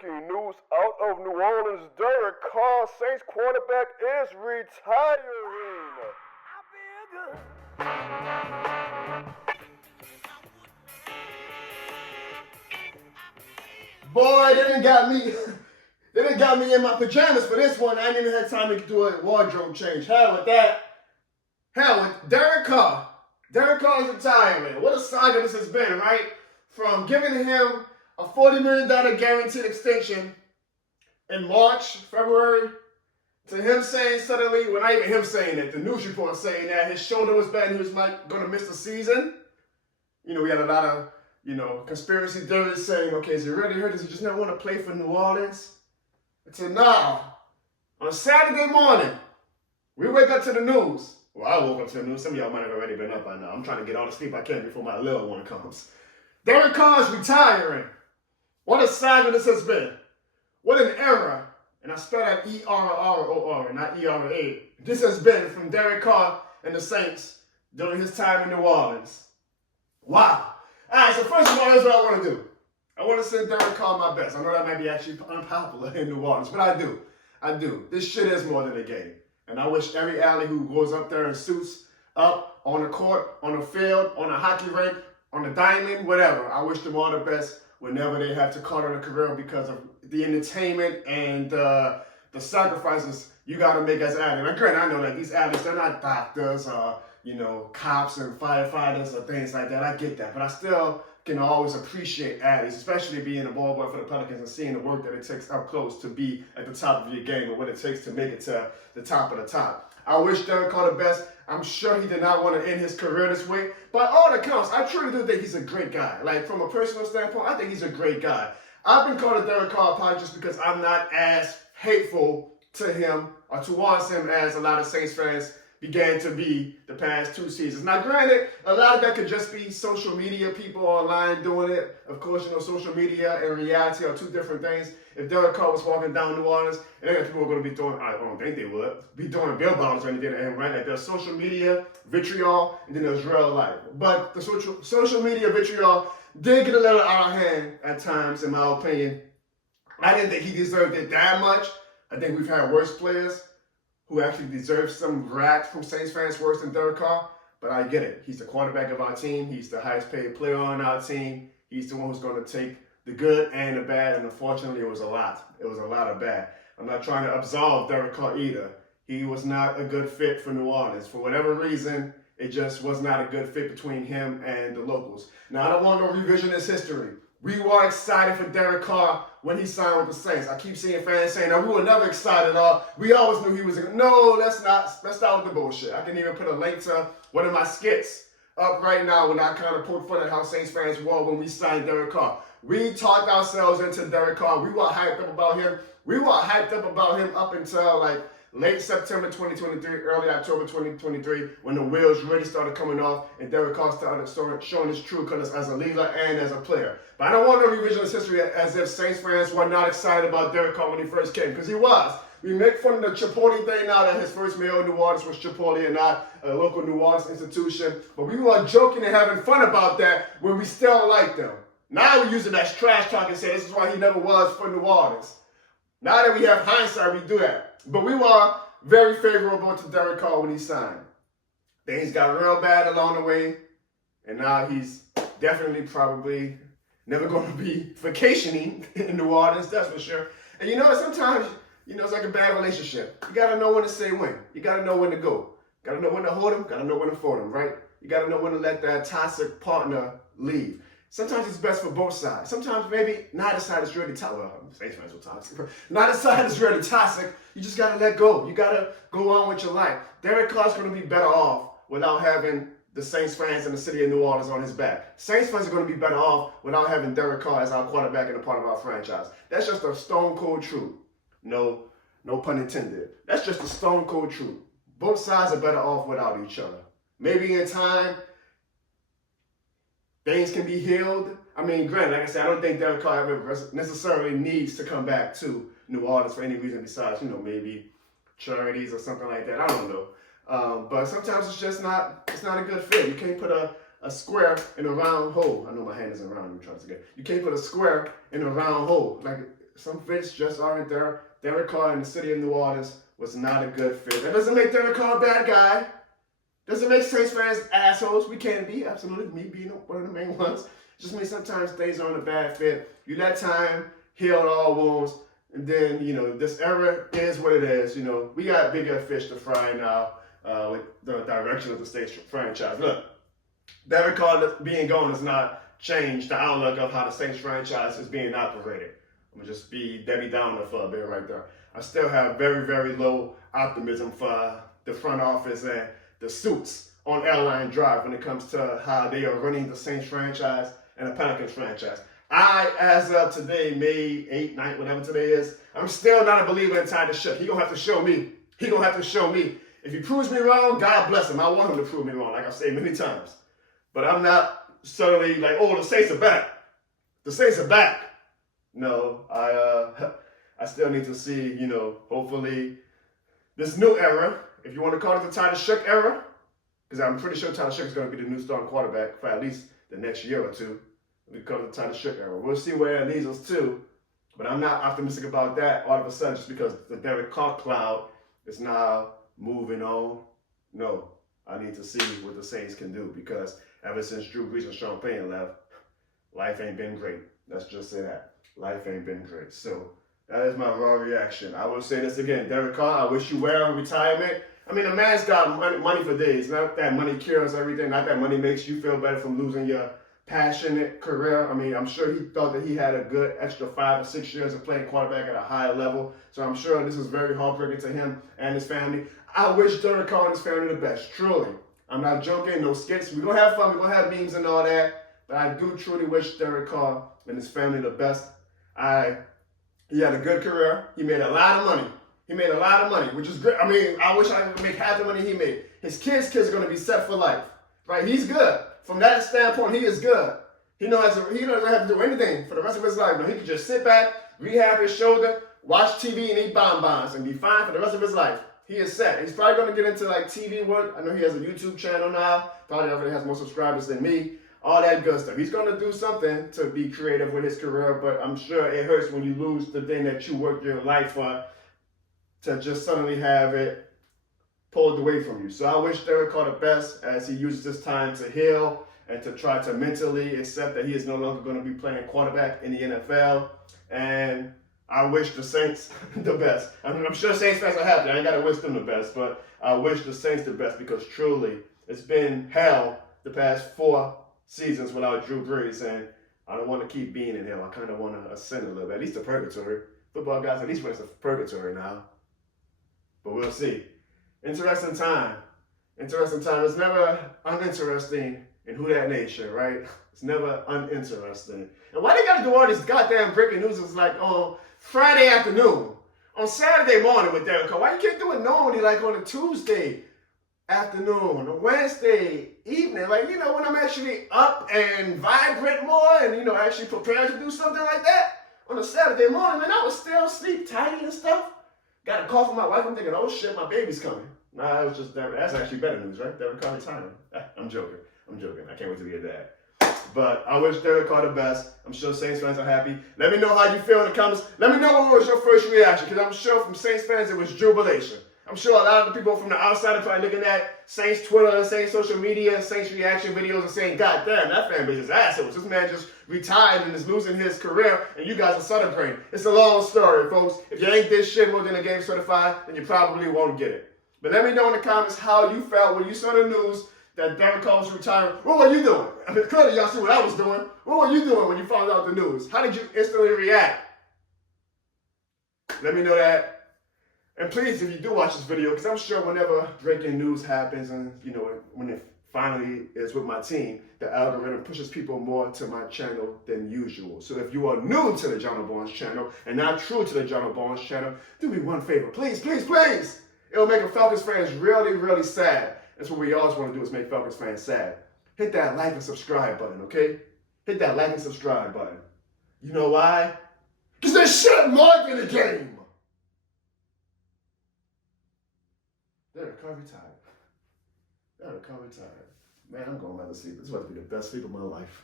Breaking news out of New Orleans, Derek Carr, Saints quarterback, is retiring. Boy, they done got me. They done got me in my pajamas for this one. I ain't even had time to do a wardrobe change. Hell with that. Hell with Derek Carr. Derek Carr is retiring. What a saga this has been, right? From giving him a $40 million guaranteed extension in March, February, to him saying suddenly, well, not even him saying it, the news report saying that his shoulder was bad and he was like going to miss the season. You know, we had a lot of, conspiracy theories saying, okay, is he really hurt? Does he just not want to play for New Orleans? I said, no. On a Saturday morning, we wake up to the news. Well, I woke up to the news. Some of y'all might have already been up by now. I'm trying to get all the sleep I can before my little one comes. Derek Carr is retiring. What a saga this has been. What an era. And I spell that E-R-R-O-R, not E-R-A. This has been from Derek Carr and the Saints during his time in New Orleans. Wow. All right, so first of all, here's what I want to do. I want to send Derek Carr my best. I know that might be actually unpopular in New Orleans, but I do. I do. This shit is more than a game. And I wish every alley who goes up there and suits up on the court, on the field, on a hockey rink, on the diamond, whatever. I wish them all the best whenever they have to call it a career because of the entertainment and the sacrifices you got to make as an athlete. Now, granted, I know that these athletes, they're not doctors or, cops and firefighters or things like that. I get that. But I still can always appreciate athletes, especially being a ball boy for the Pelicans and seeing the work that it takes up close to be at the top of your game and what it takes to make it to the top of the top. I wish Derek Carr the best. I'm sure he did not want to end his career this way. By all accounts, I truly do think he's a great guy. Like, from a personal standpoint, I think he's a great guy. I've been calling Derek Carr probably just because I'm not as hateful to him or towards him as a lot of Saints fans began to be the past 2 seasons. Now, granted, a lot of that could just be social media, people online doing it. Of course, social media and reality are 2 different things. If Derek Carr was walking down New Orleans, and then people were going to be throwing, I don't think they would, be throwing bill bombs or anything at him, right? Like, there's social media, vitriol, and then there's real life. But the social media vitriol did get a little out of hand at times, in my opinion. I didn't think he deserved it that much. I think we've had worse players who actually deserve some rack from Saints fans worse than Derek Carr, but I get it. He's the quarterback of our team. He's the highest paid player on our team. He's the one who's going to take the good and the bad, and unfortunately, it was a lot. It was a lot of bad. I'm not trying to absolve Derek Carr either. He was not a good fit for New Orleans. For whatever reason, it just was not a good fit between him and the locals. Now, I don't want no revisionist history. We were excited for Derek Carr when he signed with the Saints. I keep seeing fans saying, we were never excited. We always knew he was No, let's stop with the bullshit. I can even put a link to one of my skits up right now when I kind of poke fun at how Saints fans were when we signed Derek Carr. We talked ourselves into Derek Carr. We were hyped up about him. We were hyped up about him up until late September 2023, early October 2023, when the wheels really started coming off and Derek Carr started showing his true colors as a leader and as a player. But I don't want no revisionist history as if Saints fans were not excited about Derek Carr when he first came, because he was. We make fun of the Chipotle thing now that his first meal in New Orleans was Chipotle and not a local New Orleans institution. But we were joking and having fun about that when we still liked them. Now we're using that trash talk and say this is why he never was for New Orleans. Now that we have hindsight, we do that. But we were very favorable to Derek Carr when he signed. Things got real bad along the way, and now he's definitely probably never going to be vacationing in New Orleans, that's for sure. And sometimes, it's like a bad relationship. You got to know when to say when. You got to know when to go. Got to know when to hold him, got to know when to fold him, right? You got to know when to let that toxic partner leave. Sometimes it's best for both sides. Sometimes maybe neither side is really toxic. Well, Saints fans were toxic. Neither side is really toxic. You just got to let go. You got to go on with your life. Derek Carr's going to be better off without having the Saints fans in the city of New Orleans on his back. Saints fans are going to be better off without having Derek Carr as our quarterback and a part of our franchise. That's just a stone cold truth. No pun intended. That's just a stone cold truth. Both sides are better off without each other. Maybe in time, things can be healed. I mean, granted, like I said, I don't think Derek Carr ever necessarily needs to come back to New Orleans for any reason besides, maybe charities or something like that. I don't know. But sometimes it's just not a good fit. You can't put a square in a round hole. I know my hand isn't round. I'm trying to get. You can't put a square in a round hole. Like, some fits just aren't there. Derek Carr in the city of New Orleans was not a good fit. That doesn't make Derek Carr a bad guy. Doesn't make Saints fans assholes. We can be, absolutely, me being one of the main ones. Just means sometimes things aren't a bad fit. You let time heal all wounds, and then, you know, this era is what it is. You know, we got bigger fish to fry now with the direction of the Saints franchise. Look, Derek Carr being gone has not changed the outlook of how the Saints franchise is being operated. I'm gonna just be Debbie Downer for a bit right there. I still have very, very low optimism for the front office and the suits on Airline Drive when it comes to how they are running the Saints franchise and the Pelicans franchise. As of today, May 8th, 9th, whatever today is, I'm still not a believer in tying the ship. He gonna have to show me. He gonna have to show me. If he proves me wrong, God bless him. I want him to prove me wrong, like I've said many times. But I'm not suddenly like, oh, the Saints are back. The Saints are back. No, I still need to see, you know, hopefully this new era, if you want to call it the Tyler Shook era, because I'm pretty sure Tyler Shook is going to be the new starting quarterback for at least the next year or two. We call it the Tyler Shook era. We'll see where it leads us to, but I'm not optimistic about that all of a sudden just because the Derek Carr cloud is now moving on. No, I need to see what the Saints can do because ever since Drew Brees and Sean Payton left, life ain't been great. Let's just say that. Life ain't been great. So that is my raw reaction. I will say this again. Derek Carr, I wish you well in retirement. I mean, the man's got money for days. Not that money cures everything. Not that money makes you feel better from losing your passionate career. I mean, I'm sure he thought that he had a good extra 5 or 6 years of playing quarterback at a high level. So I'm sure this is very heartbreaking to him and his family. I wish Derek Carr and his family the best. Truly. I'm not joking. No skits. We're going to have fun. We're going to have memes and all that. But I do truly wish Derek Carr and his family the best. He had a good career. He made a lot of money. Which is great. I mean, I wish I could make half the money he made. His kids are going to be set for life, right? He's good. From that standpoint, he is good. He doesn't have to do anything for the rest of his life. No, he can just sit back, rehab his shoulder, watch TV, and eat bonbons and be fine for the rest of his life. He is set. He's probably going to get into like TV work. I know he has a YouTube channel now. Probably already has more subscribers than me. All that good stuff. He's going to do something to be creative with his career, but I'm sure it hurts when you lose the thing that you worked your life for to just suddenly have it pulled away from you. So I wish Derek Carr the best as he uses this time to heal and to try to mentally accept that he is no longer going to be playing quarterback in the NFL. And I wish the Saints the best. I mean, I'm sure Saints fans are happy. I ain't got to wish them the best, but I wish the Saints the best because truly it's been hell the past 4 seasons without Drew Brees, and I don't want to keep being in hell. I kind of want to ascend a little bit, at least to purgatory. Football guys at least went to purgatory now. But we'll see. Interesting time. It's never uninteresting in Who That Nation, right? It's never uninteresting. And why they got to do all this goddamn breaking news? It's like on Friday afternoon, on Saturday morning with Derek Carr. Why you can't do it normally, like on a Tuesday afternoon, a Wednesday evening, like, you know, when I'm actually up and vibrant more and, you know, actually prepared to do something like that on a Saturday morning, and I was still sleep tight and stuff. Got a call from my wife. I'm thinking, oh shit, my baby's coming. Nah, it was just that's actually better news, right? Derek Carr retiring. I'm joking. I can't wait to be a dad. But I wish Derek Carr the best. I'm sure Saints fans are happy. Let me know how you feel in the comments. Let me know what was your first reaction, because I'm sure from Saints fans it was jubilation. I'm sure a lot of the people from the outside are probably looking at Saints Twitter, Saints social media, Saints reaction videos and saying, God damn, that fan base is assholes. This man just retired and is losing his career, and you guys are celebrating. It's a long story, folks. If you ain't this shit more than a game certified, then you probably won't get it. But let me know in the comments how you felt when you saw the news that Derek Carr was retiring. What were you doing? I mean, clearly y'all see what I was doing. What were you doing when you found out the news? How did you instantly react? Let me know that. And please, if you do watch this video, because I'm sure whenever breaking news happens and, you know, when it finally is with my team, the algorithm pushes people more to my channel than usual. So if you are new to the Jono Barnes channel and not true to the Jono Barnes channel, do me one favor. Please, please, please. It'll make a Falcons fans really, really sad. That's what we always want to do is make Falcons fans sad. Hit that like and subscribe button, okay? Hit that like and subscribe button. You know why? Because there's shit more than a game. Derek Carr retired. Man, I'm going back to sleep. This is about to be the best sleep of my life.